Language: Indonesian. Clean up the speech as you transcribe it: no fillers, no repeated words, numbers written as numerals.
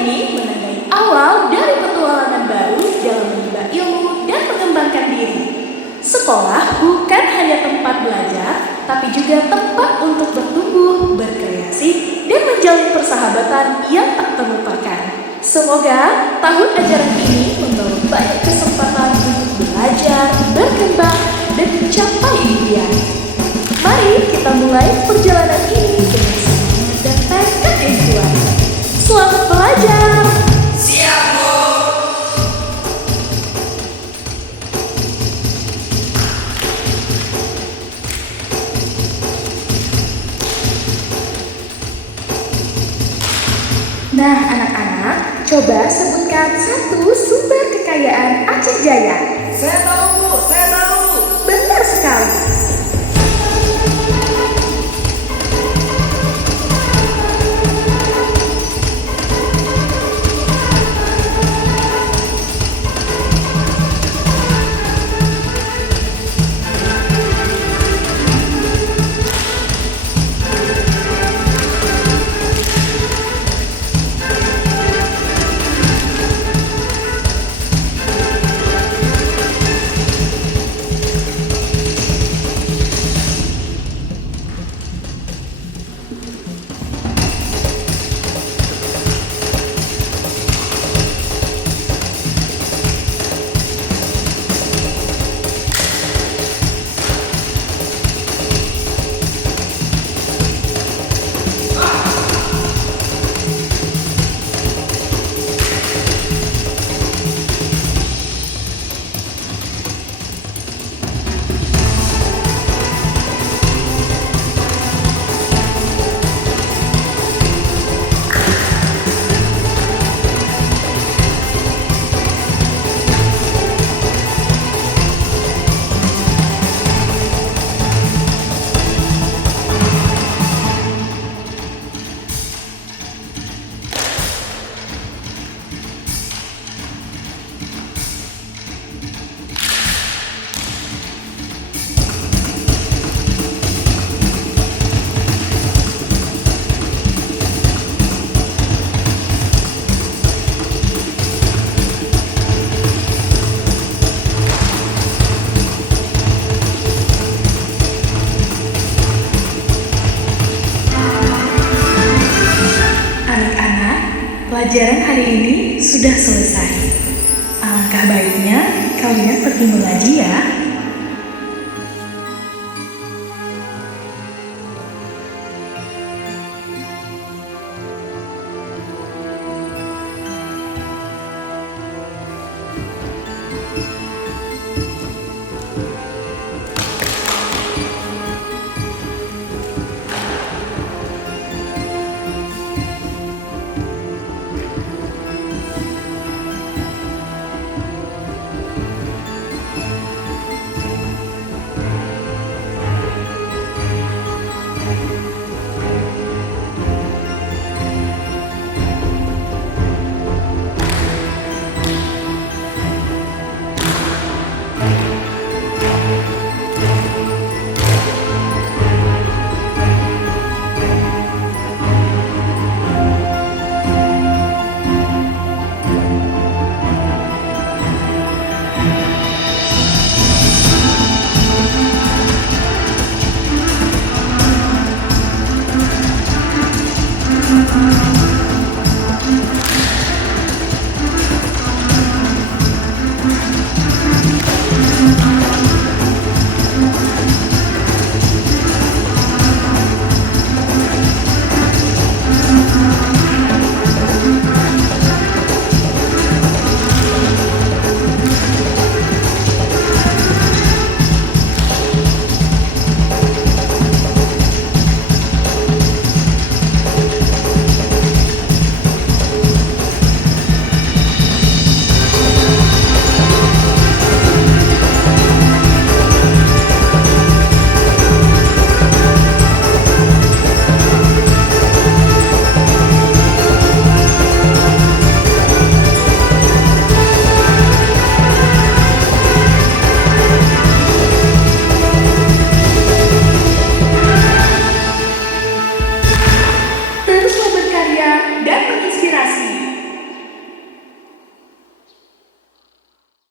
ini menandai awal dari petualangan baru dalam menimba ilmu dan mengembangkan diri. Sekolah bukan hanya tempat belajar, tapi juga tempat untuk bertumbuh, berkreasi, dan menjalin persahabatan yang tak terlupakan. Semoga tahun ajaran ini membawa banyak kesempatan untuk belajar, berkembang, dan mencapai impian. Mari kita mulai perjalanan ini dengan semangat dan tekad yang kuat. Selamat belajar! Siap, Bu. Nah, anak-anak, coba sebutkan satu sumber kekayaan Aceh Jaya. Saya tahu, Bu. Saya tahu. Benar sekali. Pelajaran hari ini sudah selesai. Alangkah baiknya kalian pergi mengaji ya.